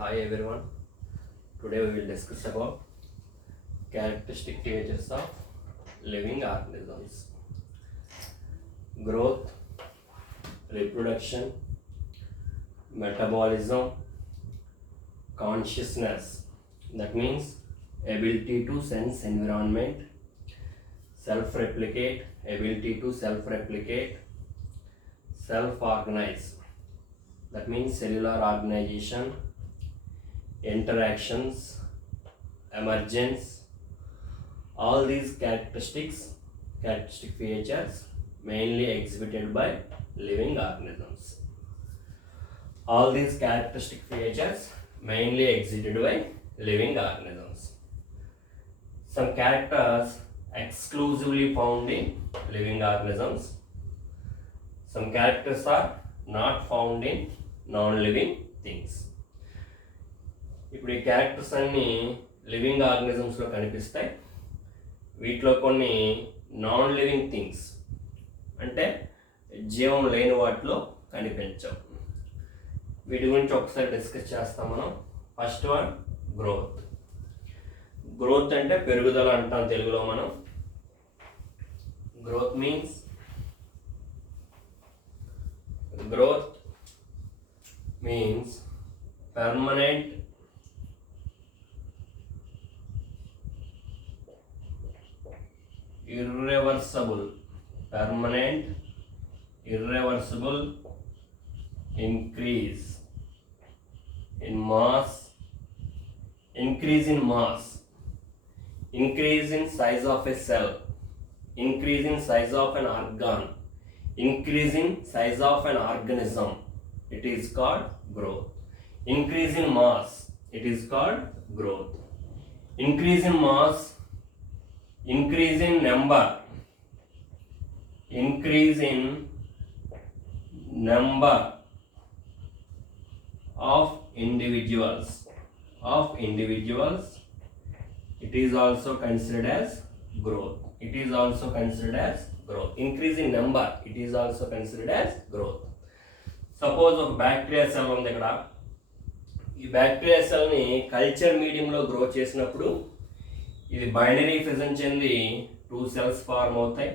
Hi everyone. Today we will discuss about characteristic features of living organisms. Growth, reproduction, metabolism, consciousness. That means ability to sense environment, self-replicate, ability to self-replicate, self-organize. That means cellular organization, interactions, emergence. All these characteristic features mainly exhibited by living organisms. All these characteristic features mainly exhibited by living organisms. Some characters exclusively found in living organisms. Some characters are not found in non-living things. ఇప్పుడు ఈ క్యారెక్టర్స్ అన్నీ లివింగ్ ఆర్గనిజమ్స్లో కనిపిస్తాయి. వీటిలో కొన్ని non living things అంటే జీవం లేని వాటిలో కనిపించవు. వీటి గురించి ఒకసారి డిస్కస్ చేస్తాం మనం. First one growth. గ్రోత్ అంటే పెరుగుదల అంటాం తెలుగులో మనం. Growth means permanent irreversible increase in mass, increase in size of a cell, increase in size of an organ, increase in size of an organism. It is called growth. Increase in mass, it is called growth. Increase in mass, increase in number, increase in number of individuals, it is also considered as growth. Increase in number, it is also considered as growth. Suppose ఒక bacteria cell ఉంది. ఇక్కడ ఈ బ్యాక్టీరియా సెల్ని కల్చర్ మీడియంలో గ్రో చేసినప్పుడు ఇది binary fission చెంది 2 cells form అవుతాయి.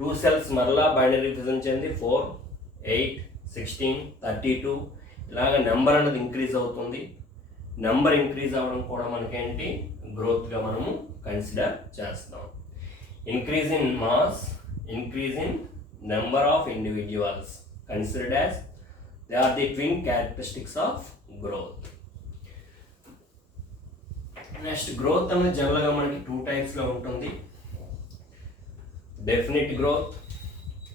2 cells మరలా బైనరీ ఫిజన్ చెంది 4, 8, 16, 32 ఇలాగ నెంబర్ అనేది ఇంక్రీజ్ అవుతుంది. నెంబర్ ఇంక్రీజ్ అవ్వడం కూడా మనకేంటి గ్రోత్గా మనము కన్సిడర్ చేస్తాం. Increase in mass, increase in number of individuals considered as they are the twin characteristics of growth. Next growth అనేది జనరల్గా మనకి 2 టైప్స్లో ఉంటుంది. Definite growth,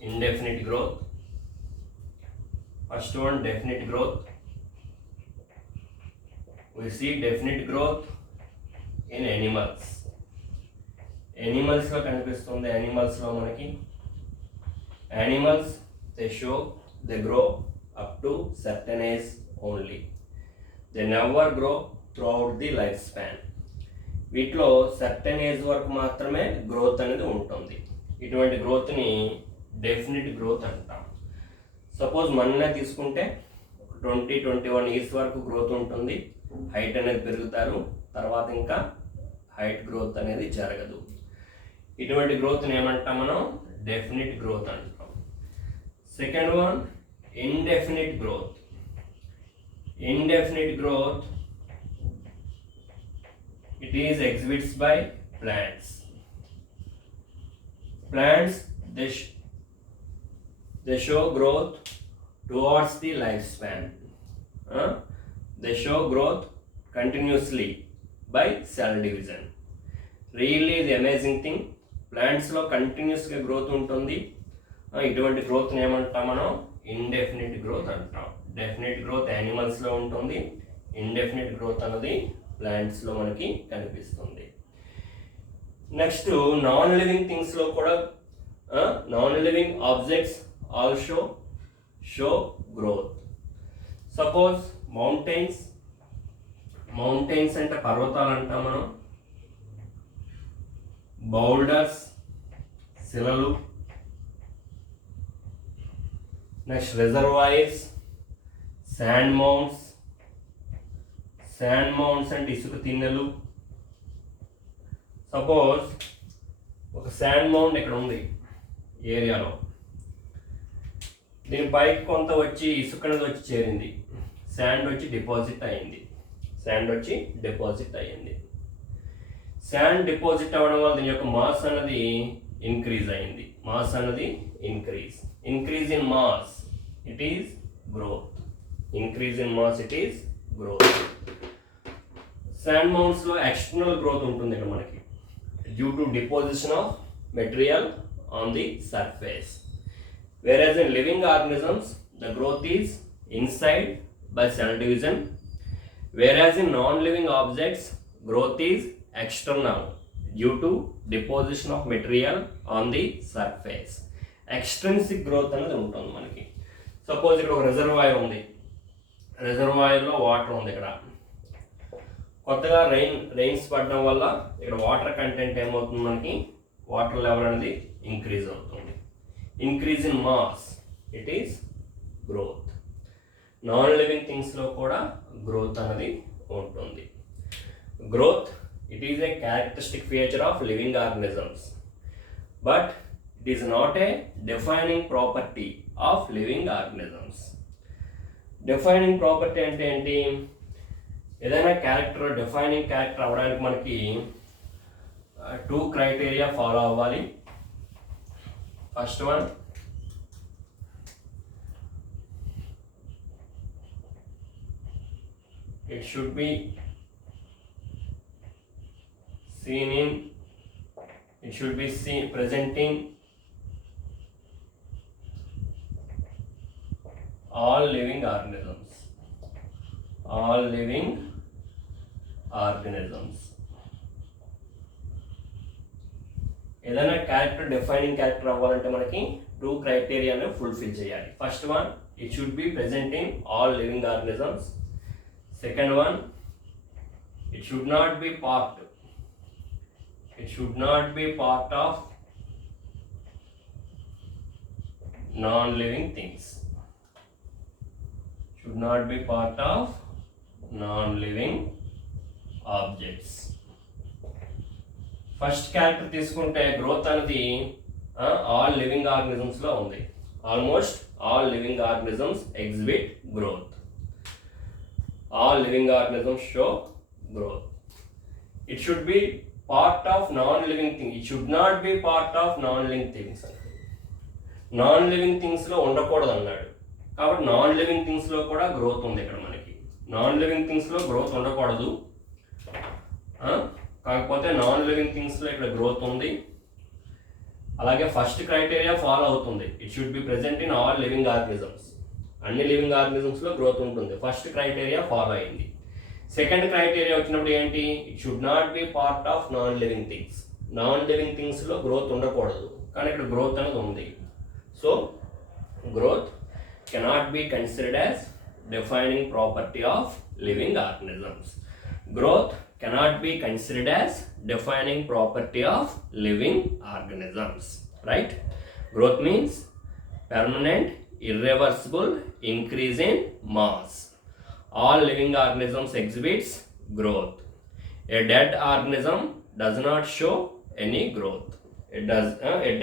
indefinite growth. First one definite growth. we see definite growth in animalsలో కనిపిస్తుంది. యానిమల్స్లో మనకి animals they grow up to certain age only. They never grow throughout the lifespan. వీటిలో సర్టెన్ ఏజ్ వరకు మాత్రమే గ్రోత్ అనేది ఉంటుంది. ఇటువంటి గ్రోత్ని డెఫినిట్ గ్రోత్ అంటాం. సపోజ్ మననే తీసుకుంటే 20-21 ఇయర్స్ వరకు గ్రోత్ ఉంటుంది. హైట్ అనేది పెరుగుతారు. తర్వాత ఇంకా హైట్ గ్రోత్ అనేది జరగదు. ఇటువంటి గ్రోత్ని ఏమంటాం మనం? డెఫినిట్ గ్రోత్ అంటాం. Second one, indefinite growth. It is exhibits by plants. They show growth towards the lifespan. They show growth continuously by cell division. Really the amazing thing, plants లో కంటిన్యూస్ గా గ్రోత్ ఉంటుంది. ఇటువంటి గ్రోత్ని ఏమంటాం మనం? ఇండెఫినిట్ గ్రోత్ అంటాం. Definite growth యానిమల్స్లో ఉంటుంది. ఇండెఫినిట్ గ్రోత్ అనేది ప్లాంట్స్లో మనకి కనిపిస్తుంది. నెక్స్ట్ నాన్ లివింగ్ థింగ్స్లో కూడా non living objects also show growth. Suppose mountains అంటే పర్వతాలు అంటాం మనం. బౌల్డర్స్ శిలలు. Next reservoirs, sand mounts, sand mounds అంటే ఇసుక తిన్నెలు. సపోజ్ ఒక శాండ్ మౌండ్ ఇక్కడ ఉంది ఏరియాలో, దీని పైకి కొంత వచ్చి ఇసుక అనేది వచ్చి చేరింది, శాండ్ వచ్చి డిపాజిట్ అయింది. శాండ్ డిపాజిట్ అవ్వడం వల్ల దీని యొక్క మాస్ అనేది ఇంక్రీజ్ అయింది. Increase in mass it is growth. Sand మౌండ్స్లో ఎక్స్టర్నల్ గ్రోత్ ఉంటుంది ఇక్కడ మనకి, due to deposition of material on the surface. Whereas in living organisms, the growth is inside by cell division. Whereas in non-living objects, growth is external due to deposition of material on the surface. Extrinsic growth అనేది ఉంటుంది మనకి. సపోజ్ ఇక్కడ ఒక రిజర్వాయర్ ఉంది, రిజర్వాయర్లో వాటర్ ఉంది. ఇక్కడ కొత్తగా రెయిన్స్ పడడం వల్ల ఇక్కడ వాటర్ కంటెంట్ ఏమవుతుంది, మనకి వాటర్ లెవెల్ అనేది ఇంక్రీజ్ అవుతుంది. Increase in mass it is growth. Non living థింగ్స్లో కూడా గ్రోత్ అనేది ఉంటుంది. Growth it is a characteristic feature of living organisms, but it is not a defining property of living organisms. Defining property అంటే ఏంటి? ఏదైనా defining character అవ్వడానికి మనకి 2 criteria follow అవ్వాలి. First one, it should be presenting all living organisms. ఏదైనా defining character అవ్వాలంటే మనకి 2 క్రైటీరియాను ఫుల్ఫిల్ చేయాలి. First one, it should be present in all living organisms. Second one, it should not be part of non living things. Objects. First character తీసుకుంటే గ్రోత్ అనేది all living ఆర్గనిజమ్స్లో ఉంది. Almost all living organisms exhibit growth. All living organisms show growth. It should B part of non living thing. It should not be part of non living things. Non living థింగ్స్లో ఉండకూడదు అన్నాడు, కాబట్టి non living థింగ్స్లో కూడా గ్రోత్ ఉంది. ఇక్కడ మనకి non living థింగ్స్లో గ్రోత్ ఉండకూడదు, కాకపోతే నాన్ లివింగ్ థింగ్స్లో ఇక్కడ గ్రోత్ ఉంది. అలాగే ఫస్ట్ క్రైటీరియా ఫాలో అవుతుంది. It should be present in all living organisms. అన్ని లివింగ్ ఆర్గనిజమ్స్లో గ్రోత్ ఉంటుంది. ఫస్ట్ క్రైటీరియా ఫాలో అయింది. సెకండ్ క్రైటీరియా వచ్చినప్పుడు ఏంటి? It should not be part of non living things. Non living థింగ్స్లో గ్రోత్ ఉండకూడదు, కానీ ఇక్కడ గ్రోత్ అనేది ఉంది. So growth cannot be considered as defining property of living organisms. Growth cannot be considered as defining property of living organisms, right? Growth means permanent, irreversible increase in mass. All living organisms exhibits growth. A dead organism does not show any growth. A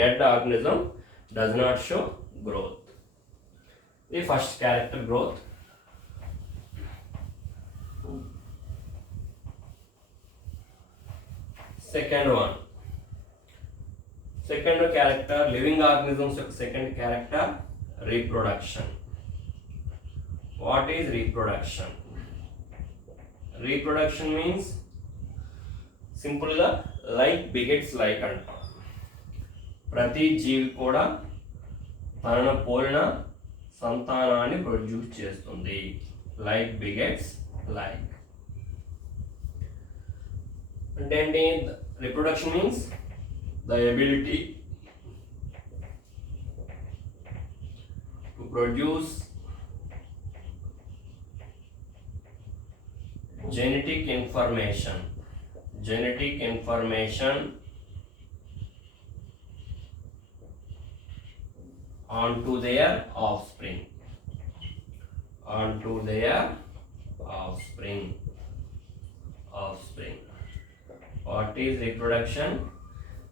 dead organism does not show growth. The first character, growth. Second one, second character, living organisms యొక్క second character, reproduction. What is reproduction? Reproduction means simple గా like begets like అంటాం. ప్రతి జీవి కూడా తనను పోలిన సంతానాన్ని ప్రొడ్యూస్ చేస్తుంది. Like begets like అంటే ఏంటి? Reproduction means the ability to produce genetic information onto their offspring. offspring. What is reproduction?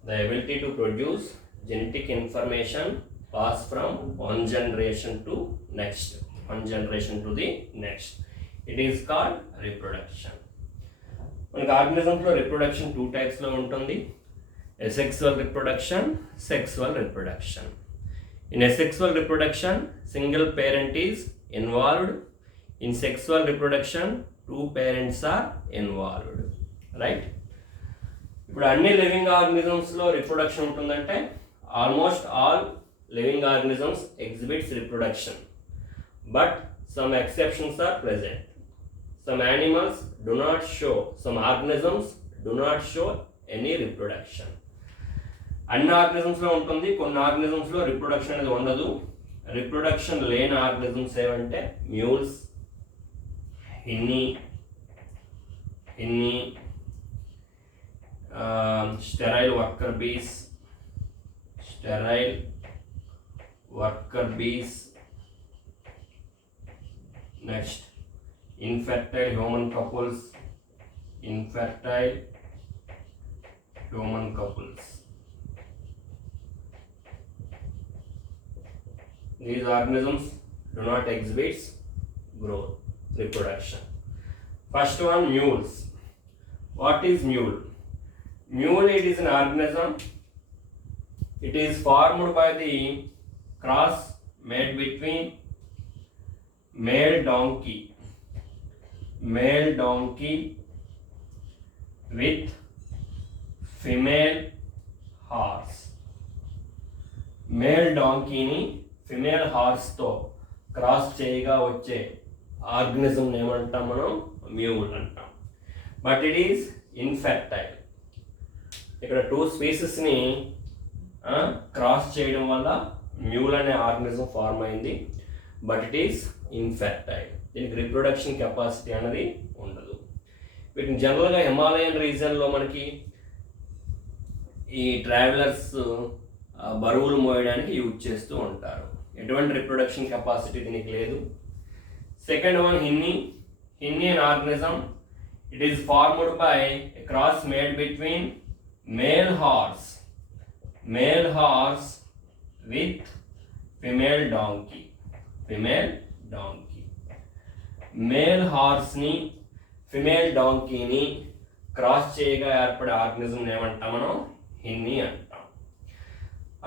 The ability to produce genetic information passed from one generation to next, one generation to the next. It is called reproduction. మనకి ఆర్గనిజమ్స్లో రిప్రొడక్షన్ 2 టైప్స్లో ఉంటుంది. asexual reproduction, sexual reproduction. In asexual reproduction, single parent is involved. In sexual reproduction, 2 parents are involved. Right? ఇప్పుడు అన్ని living ఆర్గనిజమ్స్లో reproduction ఉంటుందంటే almost all living organisms exhibits reproduction, but some exceptions are present. Some animals do not show, some organisms do not show any reproduction. అన్ని ఆర్గనిజమ్స్లో ఉంటుంది, కొన్ని ఆర్గనిజమ్స్లో రిప్రొడక్షన్ అనేది ఉండదు. రిప్రొడక్షన్ లేని ఆర్గనిజమ్స్ ఏమంటే మ్యూల్స్, హిన్నీ, sterile worker bees, next infertile human couples. These organisms do not exhibit growth, reproduction. First one, mules. What is mule? Mule, it is an organism. It is formed by the cross made between male donkey with female horse. Male డాంకీని female హార్స్తో cross చేయగా వచ్చే organism ఏమంటాం మనం? Mule అంటాం. But it is infertile. ఇక్కడ 2 స్పీసెస్ని cross చేయడం వల్ల మ్యూల్ అనే ఆర్గనిజం ఫార్మ్ అయింది, బట్ ఇట్ ఈస్ ఇన్ఫెర్టైల్. దీనికి రిప్రొడక్షన్ కెపాసిటీ అనేది ఉండదు. వీటిని జనరల్గా హిమాలయన్ రీజన్లో మనకి ఈ ట్రావెలర్స్ బరువులు మోయడానికి యూజ్ చేస్తూ ఉంటారు. ఎటువంటి రిప్రొడక్షన్ కెపాసిటీ దీనికి లేదు. Second one, hinny an organism. It is formed by a cross made between male horse with female donkey. Male horse ni female donkey ni cross చేయగా ఏర్పడే ఆర్గనిజం ఏమంటాం మనం? హిన్నీ అంటాం.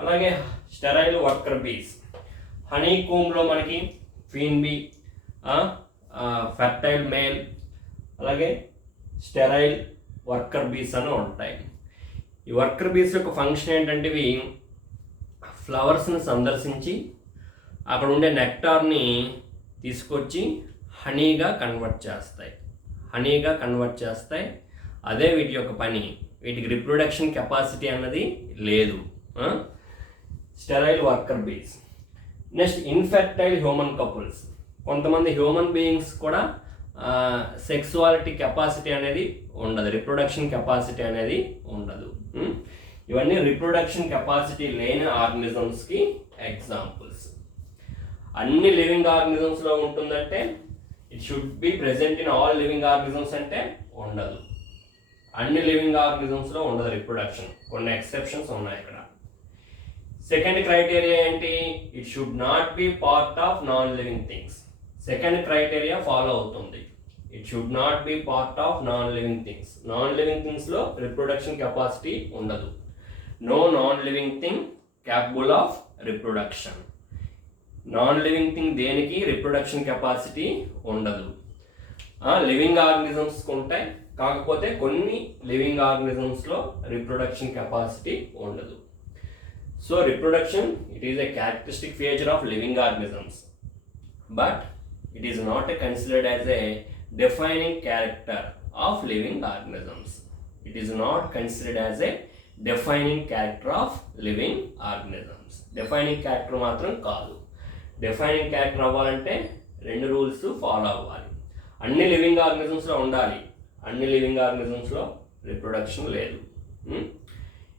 అలాగే స్టెరైల్ వర్కర్ బీస్. హనీ కోమ్లో మనకి క్వీన్ బీ, ఫెర్టైల్ మేల్, అలాగే స్టెరైల్ వర్కర్ బీస్ అని ఉంటాయి. ఈ వర్కర్ బీస్ యొక్క ఫంక్షన్ ఏంటంటే ఇవి ఫ్లవర్స్ని సందర్శించి అక్కడ ఉండే నెక్టార్ని తీసుకొచ్చి హనీగా కన్వర్ట్ చేస్తాయి. అదే వీటి యొక్క పని. వీటికి రిప్రొడక్షన్ కెపాసిటీ అన్నది లేదు. Sterile worker bees. Next infertile human couples. కొంతమంది హ్యూమన్ బీయింగ్స్ కూడా సెక్సువాలిటీ కెపాసిటీ అనేది ఉండదు, రిప్రొడక్షన్ కెపాసిటీ అనేది ఉండదు. ఇవన్నీ రిప్రొడక్షన్ కెపాసిటీ లేని ఆర్గనిజమ్స్కి ఎగ్జాంపుల్స్. అన్ని లివింగ్ ఆర్గనిజమ్స్లో ఉంటుందంటే it should be present in all living organisms అంటే ఉండదు. అన్ని లివింగ్ ఆర్గనిజమ్స్లో ఉండదు రిప్రొడక్షన్, కొన్ని ఎక్సెప్షన్స్ ఉన్నాయి ఇక్కడ. సెకండ్ క్రైటీరియా ఏంటి? It should not be part of non living things. Second criteria follow అవుతుంది. It should not be part of non living things. Non living థింగ్స్లో రిప్రొడక్షన్ కెపాసిటీ ఉండదు. No non living thing capable of reproduction. Non living thing దేనికి reproduction capacity ఉండదు. Living organisms ఉంటాయి, కాకపోతే కొన్ని living ఆర్గనిజమ్స్లో reproduction capacity ఉండదు. So reproduction, it is a characteristic feature of living organisms, but it is not considered as a defining character of living organisms. It is not considered as a defining character of living organisms. Defining character మాత్రం కాదు. defining character అవ్వాలంటే 2 rules follow అవ్వాలి. అన్ని living ఆర్గనిజమ్స్లో ఉండాలి, అన్ని living ఆర్గనిజమ్స్లో రిప్రొడక్షన్ లేదు.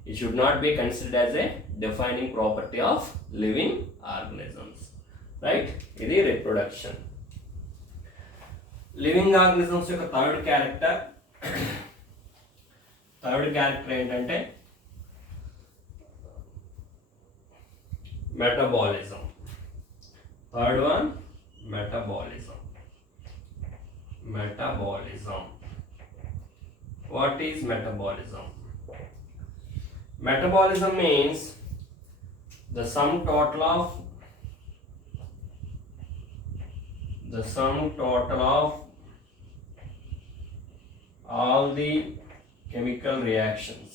It should not be considered as a defining property of living organisms. Right, ఇది రిప్రొడక్షన్. లివింగ్ ఆర్గనిజమ్స్ యొక్క థర్డ్ క్యారెక్టర్ థర్డ్ క్యారెక్టర్ ఏంటంటే metabolism. Third one metabolism. Metabolism. What is metabolism? Metabolism means the sum total of all the chemical reactions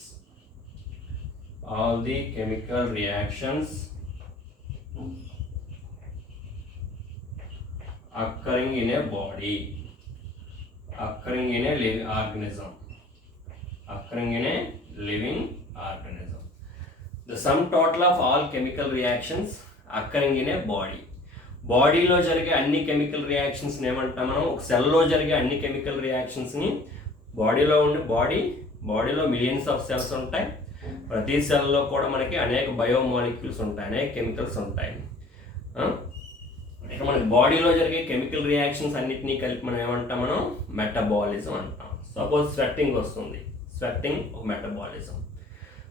occurring in a body, occurring in a living organism. The sum total of all chemical reactions occurring in a body. బాడీలో జరిగే అన్ని కెమికల్ రియాక్షన్స్ని ఏమంటాం మనం? ఒక సెల్లో జరిగే అన్ని కెమికల్ రియాక్షన్స్ని బాడీలో మిలియన్స్ ఆఫ్ సెల్స్ ఉంటాయి. ప్రతి సెల్లో కూడా మనకి అనేక బయోమాలిక్యూల్స్ ఉంటాయి, అనేక కెమికల్స్ ఉంటాయి. ఇక మనకి బాడీలో జరిగే కెమికల్ రియాక్షన్స్ అన్నిటినీ కలిపి మనం ఏమంటాం? మనం మెటబాలిజం అంటాం. సపోజ్ స్వెట్టింగ్ వస్తుంది, స్వెట్టింగ్ ఒక మెటబాలిజం.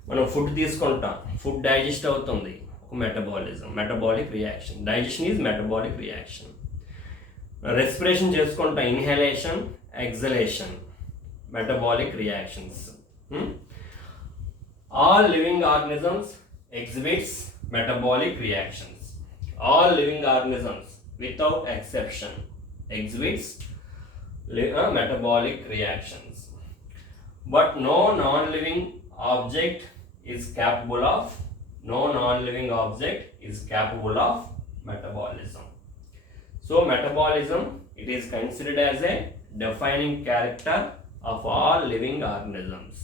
మనం ఫుడ్ తీసుకుంటాం, ఫుడ్ డైజెస్ట్ అవుతుంది, ఒక metabolism, metabolic reaction. Digestion is metabolic reaction. Respiration చేసుకుంటాం, inhalation, exhalation, metabolic reactions. All living organisms exhibits metabolic reactions. All living organisms without exception exhibits metabolic reactions, but no non-living object is capable of metabolism. So metabolism, it is considered as a defining character of all living organisms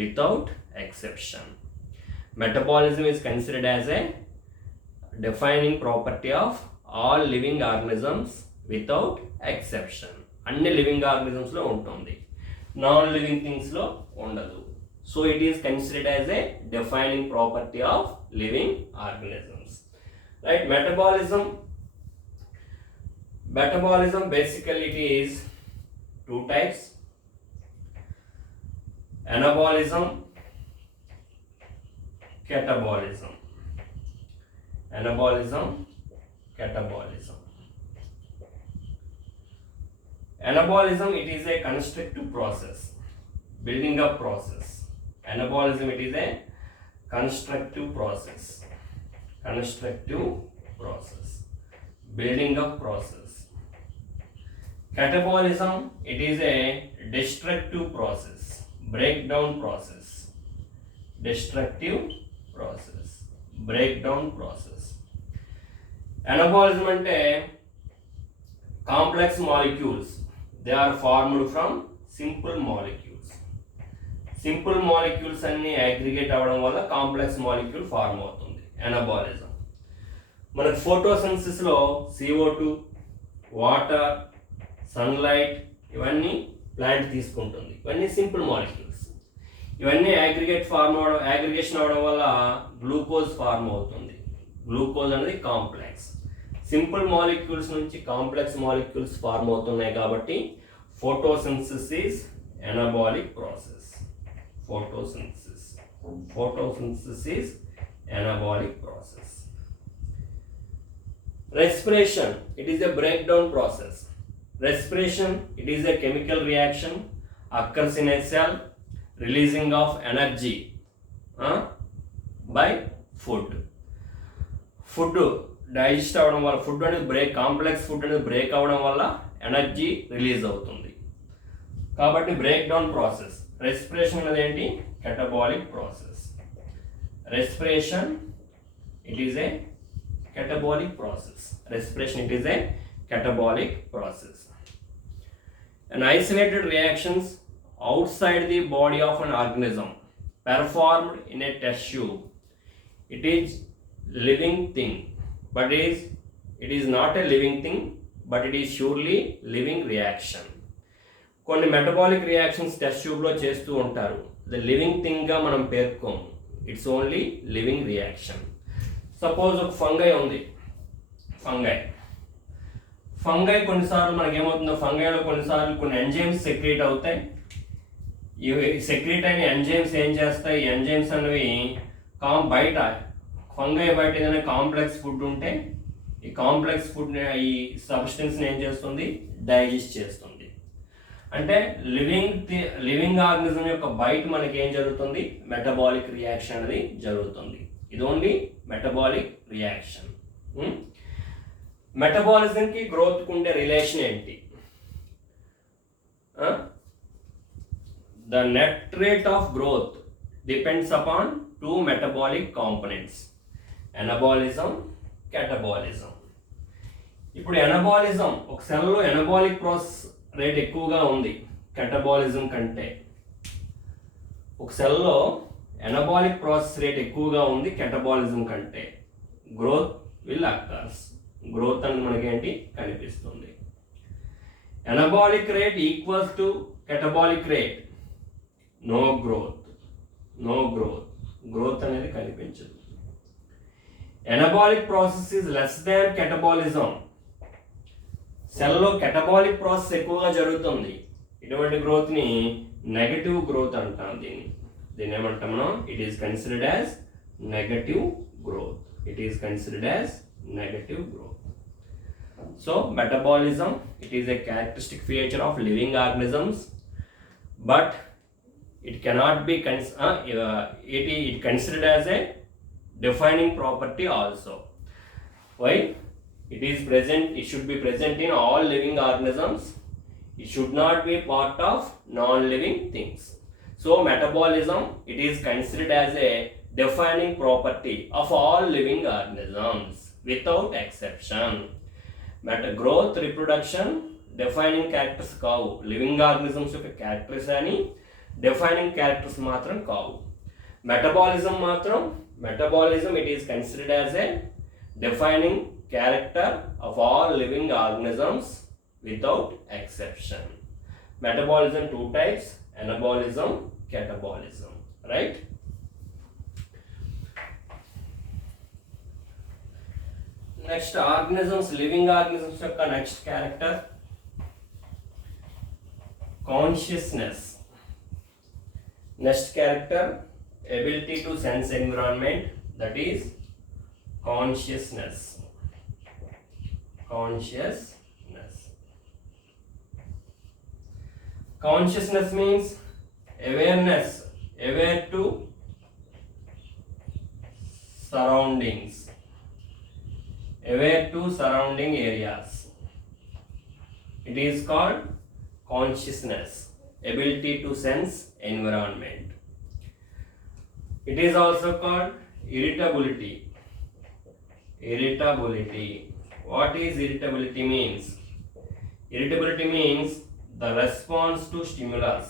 without exception. Metabolism is considered as a defining property of all living organisms without exception. అన్ని living ఆర్గనిజమ్స్లో ఉంటుంది, non living థింగ్స్లో ఉండదు. So it is considered as a defining property of living organisms. Right. Metabolism basically it is two types: anabolism, catabolism. Anabolism, catabolism. Anabolism, it is a constructive process, building up process. Anabolism, it is a constructive process, building up process. Catabolism, it is a destructive process, breakdown process, breakdown process. Anabolism అంటే complex molecules, they are formed from simple molecules. Simple molecules అన్ని aggregate అవ్వడం వల్ల complex molecule form అవుతుంది, anabolism. మనకు ఫోటోసిన్సిస్లో CO2, water, sunlight ఇవన్నీ plant తీసుకుంటుంది. ఇవన్నీ సింపుల్ మాలిక్యూల్స్. ఇవన్నీ అగ్రిగేషన్ అవ్వడం వల్ల గ్లూకోజ్ ఫార్మ్ అవుతుంది. గ్లూకోజ్ అనేది కాంప్లెక్స్. సింపుల్ మాలిక్యూల్స్ నుంచి కాంప్లెక్స్ మాలిక్యూల్స్ ఫార్మ్ అవుతున్నాయి కాబట్టి photosynthesis is anabolic process. Photosynthesis is anabolic process. Respiration, it is a breakdown process. Respiration, it is a chemical reaction occurs in a cell, releasing of energy by food. Food digest అవ్వడం వల్ల, ఫుడ్ అనేది complex food అనేది బ్రేక్ అవ్వడం వల్ల energy release అవుతుంది కాబట్టి break down process. Respiration అనేది ఏంటి? catabolic process. Respiration, it is a catabolic process. Respiration, it is a catabolic process. An isolated reactions outside the body of an organism performed in a test tube. It is living thing, but it is not a living thing, but it is surely living reaction. కొన్ని metabolic reactions test ట్యూబ్లో చేస్తూ ఉంటారు. The living థింగ్గా మనం పేర్కోము, it's only living reaction. Suppose ఒక fungi ఉంది. Fungi కొన్నిసార్లు మనకి ఏమవుతుందో, ఫంగైలో కొన్నిసార్లు కొన్ని ఎంజైమ్స్ సెక్రేట్ అవుతాయి. ఇవి సెక్రెట్ అయిన ఎంజైమ్స్ ఏం చేస్తాయి, ఎంజైమ్స్ అనేవి బయట ఫంగై బయట ఏదైనా కాంప్లెక్స్ ఫుడ్ ఉంటే ఈ కాంప్లెక్స్ ఫుడ్ ఈ సబ్స్టెన్స్ని ఏం చేస్తుంది, డైజెస్ట్ చేస్తుంది. అంటే లివింగ్ ఆర్గనిజం యొక్క బయట మనకి ఏం జరుగుతుంది, మెటబాలిక్ రియాక్షన్ అనేది జరుగుతుంది. ఇది ఓన్లీ మెటబాలిక్ రియాక్షన్. మెటబాలిజంకి గ్రోత్కి ఉండే రిలేషన్ ఏంటి? The net rate of growth depends upon two metabolic components, anabolism, catabolism. ఇప్పుడు ఎనబాలిజం, ఒక సెల్లో ఎనబాలిక్ ప్రాసెస్ రేట్ ఎక్కువగా ఉంది కెటబాలిజం కంటే. ఒక సెల్లో ఎనబాలిక్ ప్రాసెస్ రేట్ ఎక్కువగా ఉంది కెటబాలిజం కంటే. గ్రోత్ విల్ అక్కర్స్, గ్రోత్ అని మనకేంటి కనిపిస్తుంది. Anabolic rate equals to catabolic rate, no growth, growth అనేది కనిపించదు. anabolic process is less than catabolism, సెల్లో catabolic ప్రాసెస్ ఎక్కువగా జరుగుతుంది. ఇటువంటి గ్రోత్ ని నెగటివ్ గ్రోత్ అంటాం. దీన్ని ఏమంటాం మనం, it is considered as negative growth. So metabolism, it is a characteristic feature of living organisms, but it cannot be it considered as a defining property also. Why? It should be present in all living organisms. It should not be part of non-living things. So metabolism, it is considered as a defining property of all living organisms without exception. Growth, reproduction defining characters కావు. Living organisms యొక్క క్యారెక్టర్స్ అని defining characters మాత్రం కావు. Metabolism it is considered as a defining character of all living organisms without exception. Metabolism 2 types, anabolism, catabolism, right? Next, living organisms యొక్క next character, consciousness. Next character, ability to sense environment, that is consciousness. Consciousness means awareness, aware to surroundings, aware to surrounding areas. It is called consciousness, ability to sense environment. It is also called irritability. What is irritability means? Irritability means the response to stimulus.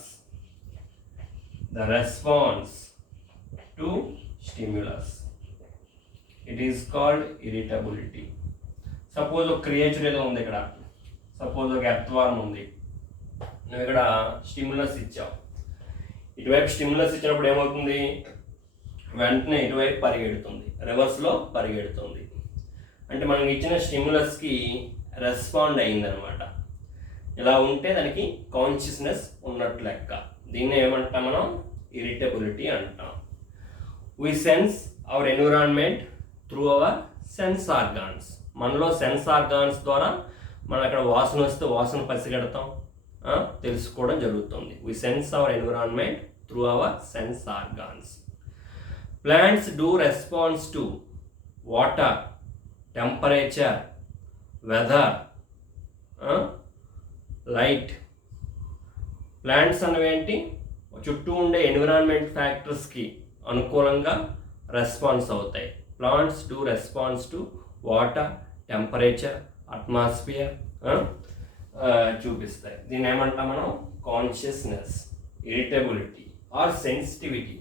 It is called irritability. Suppose ఒక క్రియేచర్ ఏదో ఉంది ఇక్కడ, సపోజ్ ఒక ఎర్త్వార్మ్ ఉంది. నువ్వు ఇక్కడ స్టిమ్యులస్ ఇచ్చావు. ఇటువైపు స్టిమ్యులస్ ఇచ్చినప్పుడు ఏమవుతుంది, వెంటనే ఇటువైపు పరిగెడుతుంది, రివర్స్లో పరిగెడుతుంది. అంటే మనం ఇచ్చిన స్టిమ్యులస్కి రెస్పాండ్ అయిందనమాట. ఇలా ఉంటే దానికి కాన్షియస్నెస్ ఉన్నట్లు లెక్క. దీన్ని ఏమంటాం మనం, ఇరిటబిలిటీ అంటాం. We sense our environment through our sense organs. మనలో సెన్స్ ఆర్గాన్స్ ద్వారా మనం అక్కడ వాసన వస్తే వాసన పసిగడతాం, తెలుసుకోవడం జరుగుతుంది. We sense our environment through our sense organs. Plants do response to water, temperature, weather, light. Plants అనేవేంటి, చుట్టూ ఉండే ఎన్విరాన్మెంట్ ఫ్యాక్టర్స్కి అనుకూలంగా రెస్పాన్స్ అవుతాయి. Plants do response to water, temperature, atmosphere చూపిస్తాయి. దీన్ని ఏమంటాం మనం, consciousness, irritability or sensitivity.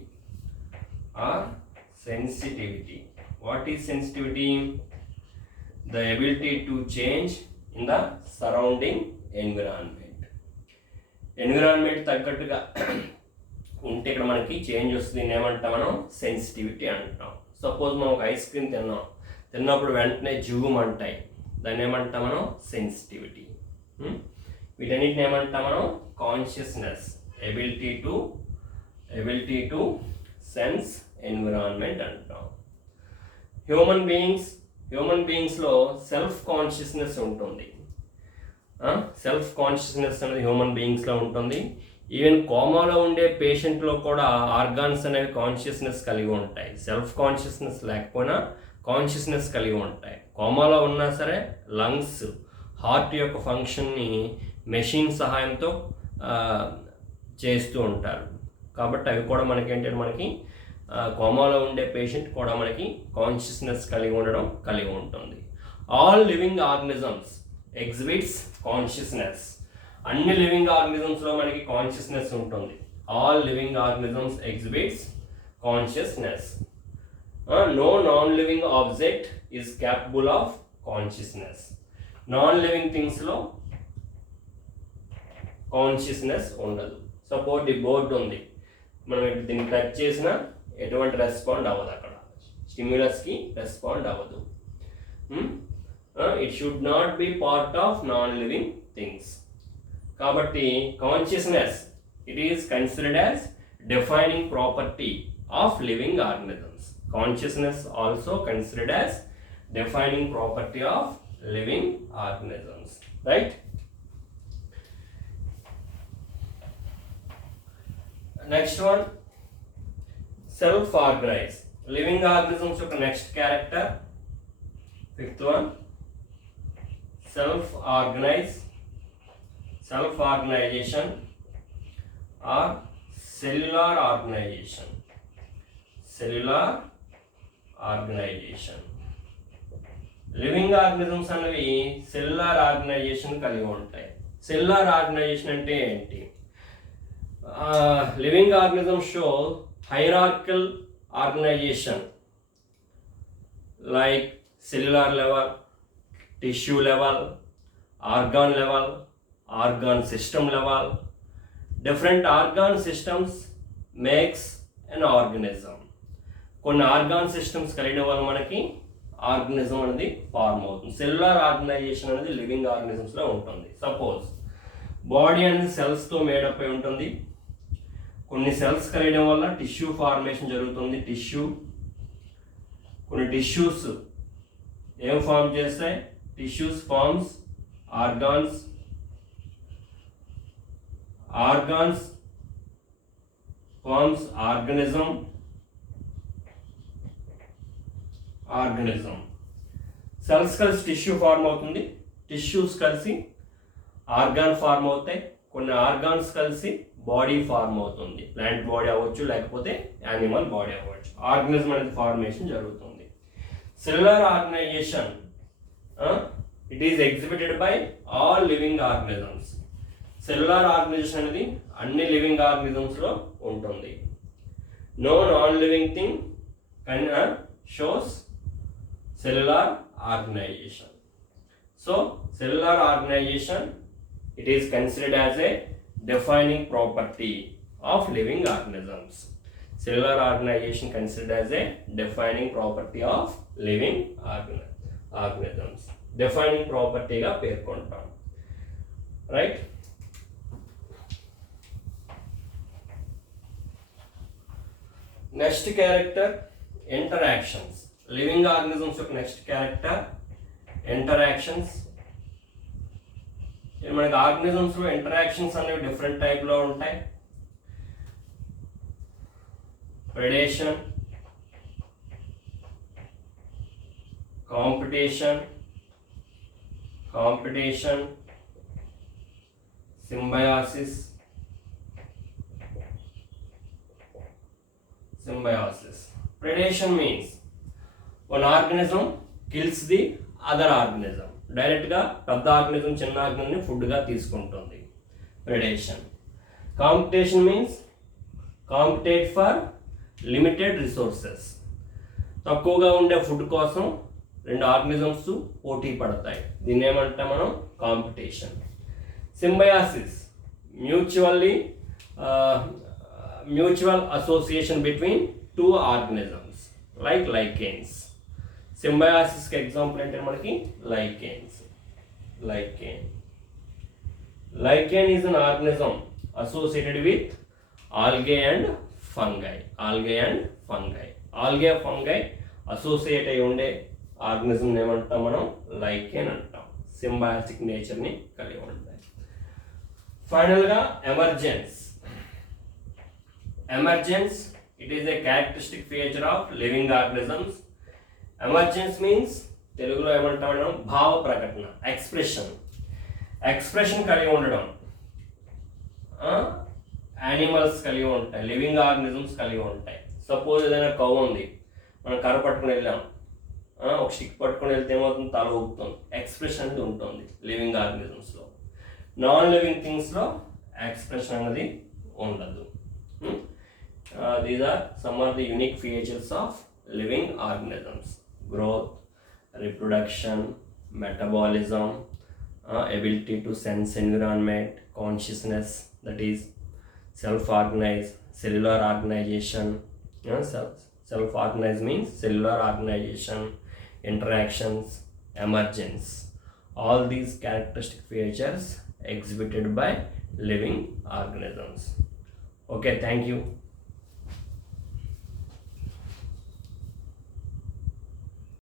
What is sensitivity? The ability to change in the surrounding environment. Environment తగ్గట్టుగా ఉంటే ఇక్కడ మనకి చేంజ్ వస్తుంది. దీన్ని ఏమంటాం మనం, సెన్సిటివిటీ అంటాం. సపోజ్ మనం ఒక ఐస్ క్రీమ్ తిన్నప్పుడు వెంటనే జూమంటాయి, దాన్ని ఏమంటాం మనం, సెన్సిటివిటీ. వీటన్నిటిని ఏమంటాం మనం, consciousness, ability to ability to sense environment అంటాం. హ్యూమన్ బీయింగ్స్లో సెల్ఫ్ కాన్షియస్నెస్ ఉంటుంది. సెల్ఫ్ కాన్షియస్నెస్ అనేది హ్యూమన్ బీయింగ్స్లో ఉంటుంది. ఈవెన్ కోమాలో ఉండే పేషెంట్లో కూడా ఆర్గాన్స్ అనేవి కాన్షియస్నెస్ కలిగి ఉంటాయి. సెల్ఫ్ కాన్షియస్నెస్ లేకపోయినా కాన్షియస్నెస్ కలిగి ఉంటాయి. కోమాలో ఉన్నా సరే లంగ్స్, హార్ట్ యొక్క ఫంక్షన్ని మెషిన్ సహాయంతో చేస్తూ ఉంటారు. కాబట్టి అవి కూడా మనకి ఏంటంటే మనకి కోమాలో ఉండే పేషెంట్ కూడా మనకి కాన్షియస్నెస్ కలిగి ఉంటుంది. All living organisms exhibits consciousness. అన్ని లివింగ్ ఆర్గనిజమ్స్లో మనకి కాన్షియస్నెస్ ఉంటుంది. All living organisms exhibits consciousness. No non living object is capable of consciousness. Non living థింగ్స్లో కాన్షియస్నెస్ ఉండదు. సపోజ్ ఈ బోర్డు ఉంది, మనం దీన్ని టచ్ చేసినా ఎటువంటి రెస్పాండ్ అవ్వదు, అక్కడ స్టిమ్యులస్కి రెస్పాండ్ అవ్వదు. It should not be part of non living things. కాబట్టి consciousness it is considered as defining property of living organisms. Consciousness also considered as defining property of living organisms, right? Next one, self-organize. Living organisms యొక్క next character, fifth one, self-organization or cellular organization. Living organisms అనేవి cellular organization కలిగి ఉంటాయి. Cellular organization అంటే ఏంటి? Living organisms show hierarchical organization like cellular level, tissue level, organ level, organ system level. Different organ systems makes an organism. కొన్ని organ systems కలిగిన వల్ల మనకి organism అనేది ఫార్మ్ అవుతుంది. సెల్యులార్ ఆర్గనైజేషన్ అనేది లివింగ్ ఆర్గనిజమ్స్లో ఉంటుంది. సపోజ్ బాడీ అనేది సెల్స్తో మేడప్ అయి ఉంటుంది. కొన్ని సెల్స్ కలియడం వల్ల టిష్యూ ఫార్మేషన్ జరుగుతుంది. కొన్ని టిష్యూస్ ఏం ఫార్మ్ చేస్తాయి? Tissues forms organs forms organism. Cells కలిసి టిష్యూ ఫార్మ్ అవుతుంది. టిష్యూస్ కలిసి ఆర్గాన్ ఫార్మ్ అవుతాయి. కొన్ని ఆర్గాన్స్ కలిసి బాడీ ఫార్మ్ అవుతుంది. ప్లాంట్ బాడీ అవ్వచ్చు, లేకపోతే యానిమల్ బాడీ అవ్వచ్చు. ఆర్గనిజం అనేది ఫార్మేషన్ జరుగుతుంది. Cellular organization it is exhibited by all living organisms. Cellular organization అనేది అన్ని లివింగ్ ఆర్గనిజమ్స్లో ఉంటుంది. No non living thing shows cellular organization. So cellular organization it is considered as a defining property of living organisms. Cellular organization considered as a defining property of living organisms. Defining property ga పేర్కొంటాం, right? Next character, interactions. Living organisms యొక్క next character interactions. మనకి ఆర్గనిజమ్స్లో ఇంటరాక్షన్స్ అనేవి డిఫరెంట్ టైప్లో ఉంటాయి. Predation, competition, Symbiosis. Predation means one organism kills the other organism. డైరెక్ట్గా పెద్ద ఆర్గనిజం చిన్న ఆర్గనిజంని ఫుడ్గా తీసుకుంటుంది. Predation. Competition means compete for limited resources. తక్కువగా ఉండే ఫుడ్ కోసం రెండు ఆర్గనిజమ్స్ పోటీ పడతాయి. దీన్ని ఏమంటాం మనం? Competition. Symbiosis, mutual association between two organisms like lichens. సింబయాసిస్కి ఎగ్జాంపుల్ అంటే మనకి lichens. Lichen is an organism associated with algae and fungi. Algae and fungi. Algae fungi associate అయి ఉండే ఆర్గనిజం ఏమంటాం మనం? లైకెన్ అంటాం. సింబయాటిక్ నేచర్ని కలిగి ఉంటాయి. ఫైనల్గా emergence. Emergence, it is a characteristic feature of living organisms. Emergence means తెలుగులో ఏమంటాం మనం? భావ ప్రకటన, ఎక్స్ప్రెషన్. ఎక్స్ప్రెషన్ కలిగి ఉండడం యానిమల్స్ కలిగి ఉంటాయి, లివింగ్ ఆర్గనిజమ్స్ కలిగి ఉంటాయి. సపోజ్ ఏదైనా కవ్ ఉంది, మనం కర్ర పట్టుకుని వెళ్ళాం, ఒక స్టిక్ పట్టుకుని వెళ్తే ఏమవుతుంది? తల ఊపుతుంది. ఎక్స్ప్రెషన్ అనేది ఉంటుంది లివింగ్ ఆర్గనిజమ్స్లో. నాన్ లివింగ్ థింగ్స్లో ఎక్స్ప్రెషన్ అనేది ఉండదు. These are some of the unique features of living organisms. Growth, reproduction, metabolism, ability to sense environment, consciousness, that is self-organize, cellular organization. Self-organize means cellular organization, interactions, emergence. All these characteristic features exhibited by living organisms. Okay, thank you.